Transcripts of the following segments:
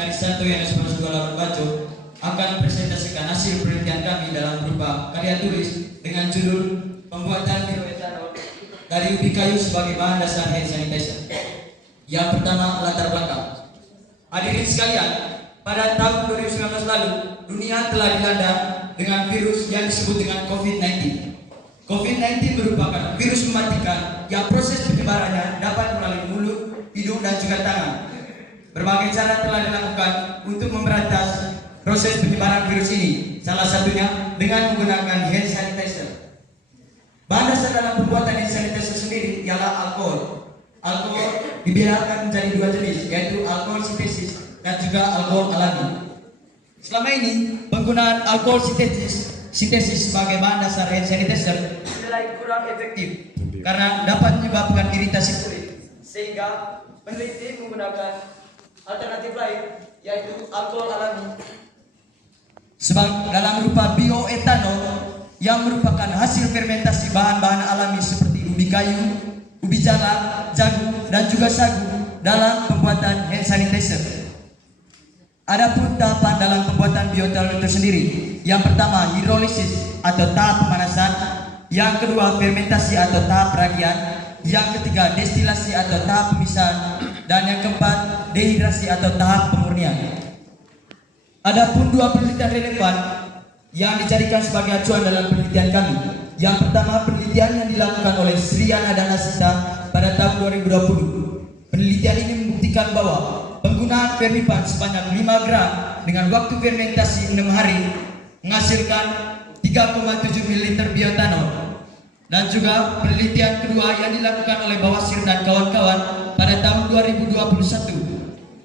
Arisanto yang Sekolah Labuan Bajo akan presentasikan hasil penelitian kami dalam berupa karya tulis dengan judul pembuatan bioetanol dari ubi kayu sebagai bahan dasar hand sanitizer. Yang pertama, latar belakang. Hadirin sekalian, pada tahun 2019 lalu, dunia telah dilanda dengan virus yang disebut dengan COVID-19. COVID-19 merupakan virus mematikan yang proses penyebarannya dapat melalui mulut, hidung, dan juga tangan. Berbagai cara telah dilakukan untuk memberantas proses penyebaran virus ini, salah satunya dengan menggunakan hand sanitizer. Bahan dasar dalam pembuatan hand sanitizer sendiri ialah alkohol. Alkohol dibedakan menjadi dua jenis, yaitu alkohol sintesis dan juga alkohol alami. Selama ini, penggunaan alkohol sintesis sebagai bahan dasar hand sanitizer dinilai kurang efektif karena dapat menyebabkan iritasi kulit, sehingga peneliti menggunakan alternatif lain, yaitu alkohol alami dalam rupa bioetanol yang merupakan hasil fermentasi bahan-bahan alami seperti ubi kayu, ubi jalar, jagung, dan juga sagu dalam pembuatan hand sanitizer. Adapun tahapan dalam pembuatan bioetanol itu sendiri, yang pertama hidrolisis atau tahap pemanasan, yang kedua fermentasi atau tahap peragian, yang ketiga destilasi atau tahap pemisahan, dan yang keempat dehidrasi atau tahap pemurnian. Adapun dua penelitian relevan yang dijadikan sebagai acuan dalam penelitian kami. Yang pertama, penelitian yang dilakukan oleh Sriana dan Asita pada tahun 2020. Penelitian ini membuktikan bahwa penggunaan Fermipan sebanyak 5 gram dengan waktu fermentasi 6 hari menghasilkan 3,7 ml bioetanol. Dan juga penelitian kedua yang dilakukan oleh Bawasir dan kawan-kawan pada tahun 2021.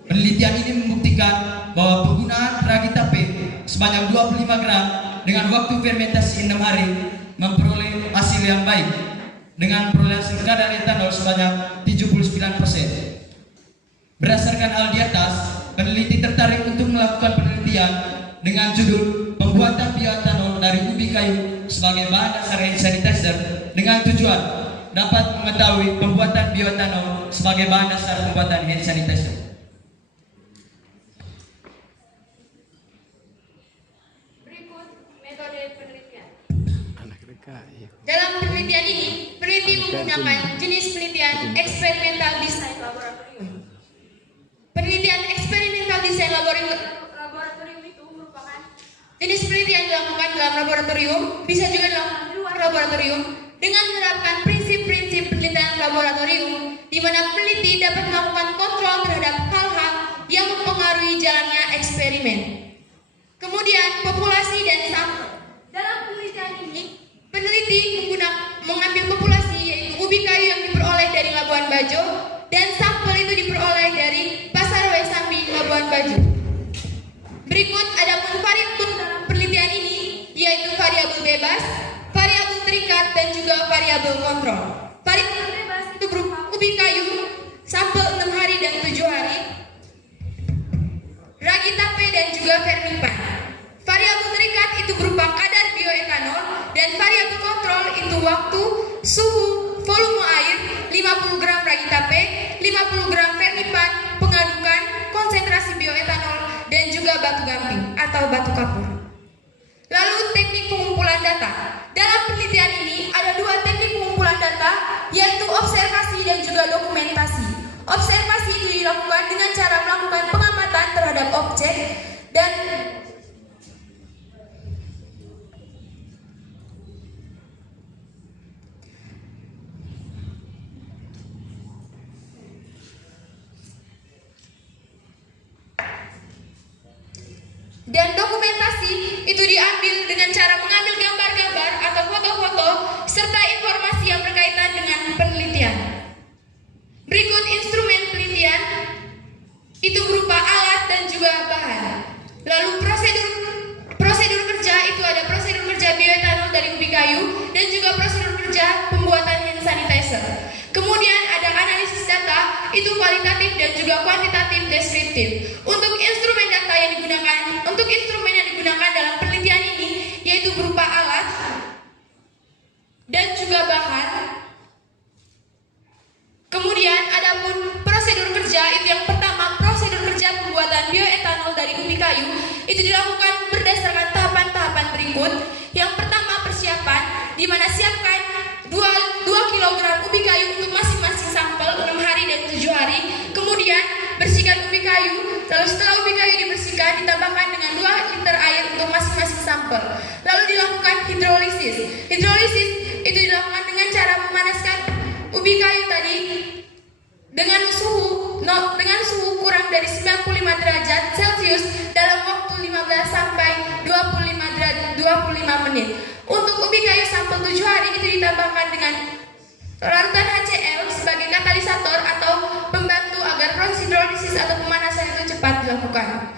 Penelitian ini membuktikan bahwa penggunaan ragi tape sebanyak 25 gram dengan waktu fermentasi 6 hari memperoleh hasil yang baik dengan perolehan kadar etanol sebanyak 79%. Berdasarkan hal di atas, peneliti tertarik untuk melakukan penelitian dengan judul pembuatan bioetanol dari ubi kayu sebagai bahan dasar hand sanitizer dengan tujuan dapat mengetahui pembuatan bioetanol sebagai bahan dasar pembuatan hand sanitizer. Berikut metode penelitian. Dalam penelitian ini, peneliti menggunakan jenis penelitian eksperimental design laboratorium. Penelitian eksperimental design laboratorium itu merupakan jenis penelitian yang dilakukan dalam laboratorium, bisa juga dilakukan di luar laboratorium dengan menerapkan prinsip-prinsip penelitian laboratorium di mana peneliti dapat melakukan kontrol terhadap hal-hal yang mempengaruhi jalannya eksperimen. Kemudian populasi dan sampel. Dalam penelitian ini, peneliti mengambil populasi yaitu ubi kayu yang diperoleh dari Labuan Bajo dan sampel itu diperoleh dari Pasar Wesambi, Labuan Bajo. Berikut adapun variabel dalam penelitian ini yaitu variabel bebas, variabel terikat, dan juga variabel kontrol. Variabel bebas itu berupa ubi kayu, sampel 6 hari dan 7 hari, ragi tape dan juga Fermipan. Variabel terikat itu berupa kadar bioetanol dan variabel kontrol itu waktu, suhu, volume air, 50 gram ragi tape, 50 gram Fermipan, pengadukan, konsentrasi bioetanol, dan juga batu gamping atau batu kapur. Lalu teknik pengumpulan data. Dalam penelitian ini ada dua teknik pengumpulan data, yaitu observasi dan juga dokumentasi. Observasi itu dilakukan dengan cara melakukan pengamatan terhadap objek dan dokumentasi itu diambil dengan cara mengambil gambar-gambar atau foto-foto serta informasi yang berkaitan dengan penelitian. Berikut instrumen penelitian itu berupa alat dan juga bahan. Lalu prosedur kerja itu ada prosedur kerja bioetanol dari ubi kayu dan juga prosedur kerja pembuatan hand sanitizer. Kemudian ada analisis data, itu kualitatif dan juga kuantitatif deskriptif. Untuk instrumen yang digunakan dalam penelitian ini yaitu berupa alat dan juga bahan. Kemudian adapun prosedur kerja itu yang pertama prosedur kerja pembuatan bioetanol itu dilakukan berdasarkan tahapan-tahapan berikut. Yang pertama, persiapan, di mana siapkan 2 kilogram ubi kayu untuk masing-masing sampel 6 hari dan 7 hari. Kemudian bersihkan ubi kayu. Lalu setelah ubi kayu dibersihkan, ditambahkan dengan 2 liter air untuk masing-masing sampel. Lalu dilakukan hidrolisis. Hidrolisis itu dilakukan dengan cara memanaskan ubi kayu tadi dengan suhu kurang dari 95 derajat Celcius dalam waktu 15 sampai 25 menit. Untuk ubi kayu sampel 7 hari itu ditambahkan dengan larutan HCl sebagai katalisator atau pembantu agar proses hidrolisis atau pemanasan itu cepat dilakukan.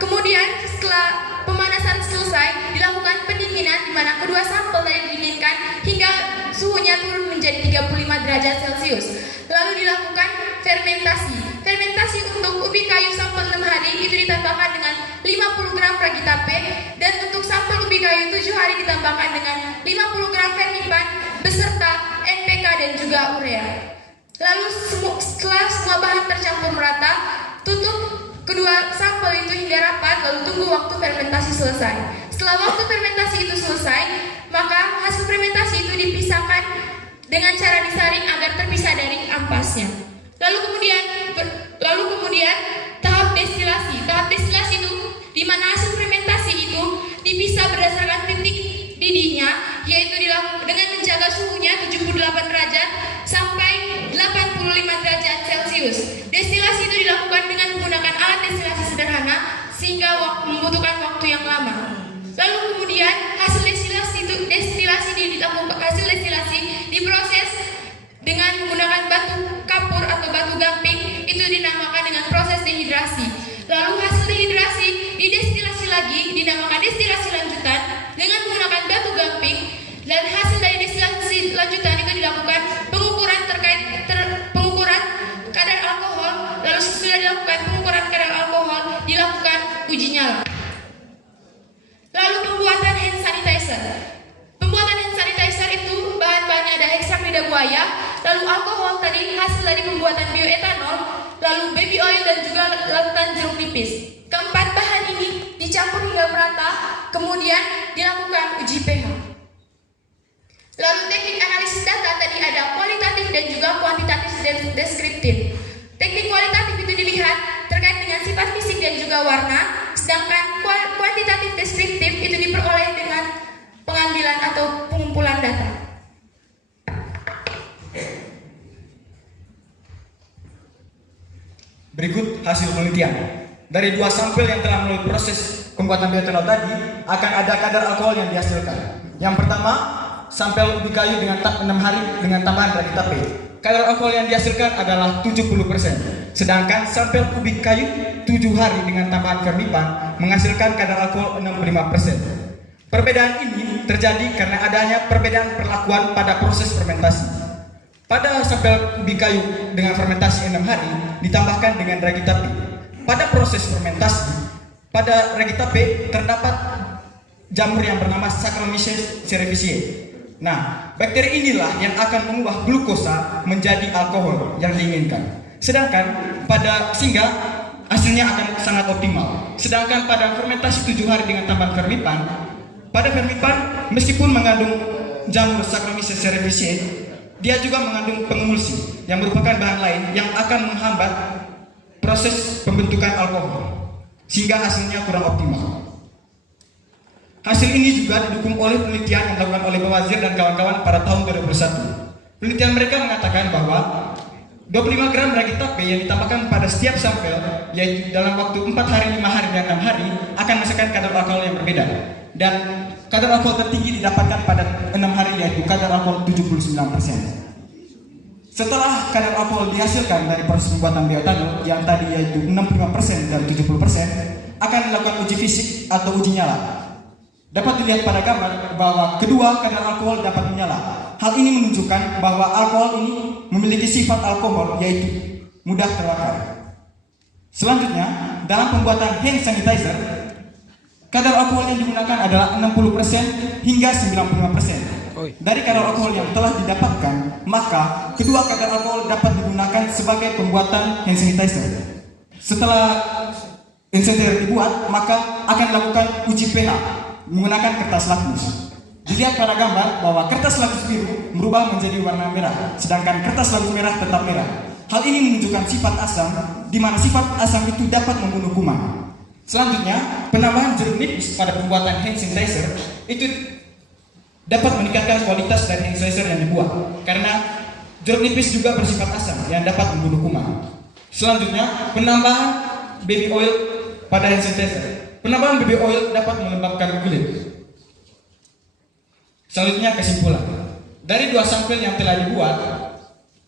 Kemudian setelah pemanasan selesai, dilakukan pendinginan di mana kedua sampel tadi didinginkan hingga suhunya turun menjadi 35 derajat Celcius. Lalu dilakukan fermentasi. Fermentasi untuk ubi kayu sampel 6 hari itu ditambahkan dengan 50 gram ragi tape, dan untuk sampel ubi kayu 7 hari ditambahkan dengan 50 gram fermipan beserta NPK dan juga urea. Lalu setelah semua bahan tercampur merata, tutup kedua sampel itu hingga rapat, lalu tunggu waktu fermentasi selesai. Setelah waktu fermentasi itu selesai, maka hasil fermentasi itu dipisahkan dengan cara disaring agar terpisah dari ampasnya. Lalu kemudian tahap destilasi. Tahap destilasi itu di mana hasil fermentasi itu dipisah berdasarkan titik didihnya, yaitu dilakukan dengan menjaga suhunya 78 derajat sampai 85 derajat Celcius. Destilasi itu dilakukan dengan menggunakan alat destilasi sederhana sehingga membutuhkan waktu yang lama. Lalu kemudian hasil destilasi diproses dengan menggunakan batu kapur atau batu gamping, itu dinamakan dengan proses dehidrasi. Lalu hasil dehidrasi didestilasi lagi, dinamakan destilasi lanjutan dengan menggunakan batu gamping, dan hasil dari destilasi lanjutan itu dilakukan pengukuran pengukuran kadar alkohol. Lalu sesudah dilakukan pengukuran kadar alkohol, dilakukan uji nyala. Lalu pembuatan hand sanitizer. Pembuatan hand sanitizer itu bahan-bahannya ada ekstrak lidah buaya, lalu alkohol tadi hasil dari pembuatan bioetanol, lalu baby oil dan juga larutan jeruk nipis. Keempat bahan ini dicampur hingga merata, kemudian dilakukan uji pH. Lalu teknik analisis data tadi ada kualitatif dan juga kuantitatif deskriptif. Teknik kualitatif itu dilihat terkait dengan sifat fisik dan juga warna, sedangkan kuantitatif deskriptif itu diperoleh dengan pengambilan atau pengumpulan data. Berikut hasil penelitian. Dari 2 sampel yang telah melalui proses pembuatan bioetanol tadi, akan ada kadar alkohol yang dihasilkan. Yang pertama, sampel ubi kayu dengan 6 hari dengan tambahan ragi tape. Kadar alkohol yang dihasilkan adalah 70%. Sedangkan sampel ubi kayu 7 hari dengan tambahan fermipan menghasilkan kadar alkohol 65%. Perbedaan ini terjadi karena adanya perbedaan perlakuan pada proses fermentasi. Pada sampel ubi kayu dengan fermentasi 6 hari ditambahkan dengan ragi tape. Pada proses fermentasi, pada ragi tape terdapat jamur yang bernama Saccharomyces cerevisiae. Nah, bakteri inilah yang akan mengubah glukosa menjadi alkohol yang diinginkan. Sehingga hasilnya akan sangat optimal. Sedangkan pada fermentasi 7 hari dengan tambahan fermipan, pada fermipan meskipun mengandung jamur Saccharomyces cerevisiae, dia juga mengandung pengemulsi yang merupakan bahan lain yang akan menghambat proses pembentukan alkohol, sehingga hasilnya kurang optimal. Hasil ini juga didukung oleh penelitian yang dilakukan oleh Pak Wazir dan kawan-kawan pada tahun 2021. Penelitian mereka mengatakan bahwa 25 gram ragi tape yang ditambahkan pada setiap sampel, yaitu dalam waktu 4 hari, 5 hari, dan 6 hari, akan menghasilkan kadar alkohol yang berbeda. Dan kadar alkohol tertinggi didapatkan pada 6 hari, yaitu kadar alkohol 79%. Setelah kadar alkohol dihasilkan dari proses pembuatan bioetanol yang tadi yaitu 65% dan 70%, akan dilakukan uji fisik atau uji nyala. Dapat dilihat pada gambar bahwa kedua kadar alkohol dapat menyala. Hal ini menunjukkan bahwa alkohol ini memiliki sifat alkohol yaitu mudah terbakar. Selanjutnya, dalam pembuatan hand sanitizer, kadar alkohol yang digunakan adalah 60% hingga 95%. Dari kadar alkohol yang telah didapatkan, maka kedua kadar alkohol dapat digunakan sebagai pembuatan hand sanitizer. Setelah insentif dibuat, maka akan dilakukan uji pH menggunakan kertas lakmus. Dilihat pada gambar bahwa kertas lakmus biru berubah menjadi warna merah, sedangkan kertas lakmus merah tetap merah. Hal ini menunjukkan sifat asam, di mana sifat asam itu dapat membunuh kuman. Selanjutnya, penambahan jeruk nipis pada pembuatan hand sanitizer itu dapat meningkatkan kualitas dari hand sanitizer yang dibuat, karena jeruk nipis juga bersifat asam yang dapat membunuh kuman. Selanjutnya, penambahan baby oil pada hand sanitizer. Penambahan baby oil dapat melembabkan kulit. Selanjutnya, kesimpulan. Dari 2 sampel yang telah dibuat,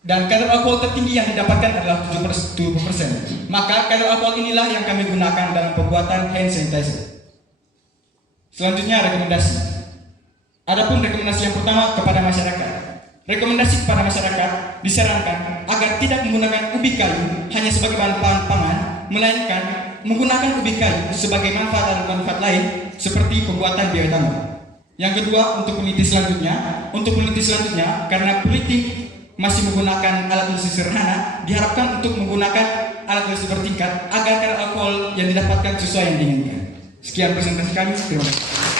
dan kadar alkohol tertinggi yang didapatkan adalah 70%. Maka kadar alkohol inilah yang kami gunakan dalam pembuatan hand sanitizer. Selanjutnya, rekomendasi. Adapun rekomendasi yang pertama kepada masyarakat. Rekomendasi kepada masyarakat disarankan agar tidak menggunakan ubi kayu hanya sebagai bahan pangan, melainkan menggunakan ubi kayu sebagai manfaat dan manfaat lain seperti pembuatan bioetanol. Yang kedua, untuk peneliti selanjutnya, karena peneliti masih menggunakan alat tulis sederhana, diharapkan untuk menggunakan alat tulis bertingkat agar kadar alkohol yang didapatkan sesuai yang diinginkan. Sekian presentasi kami, terima kasih.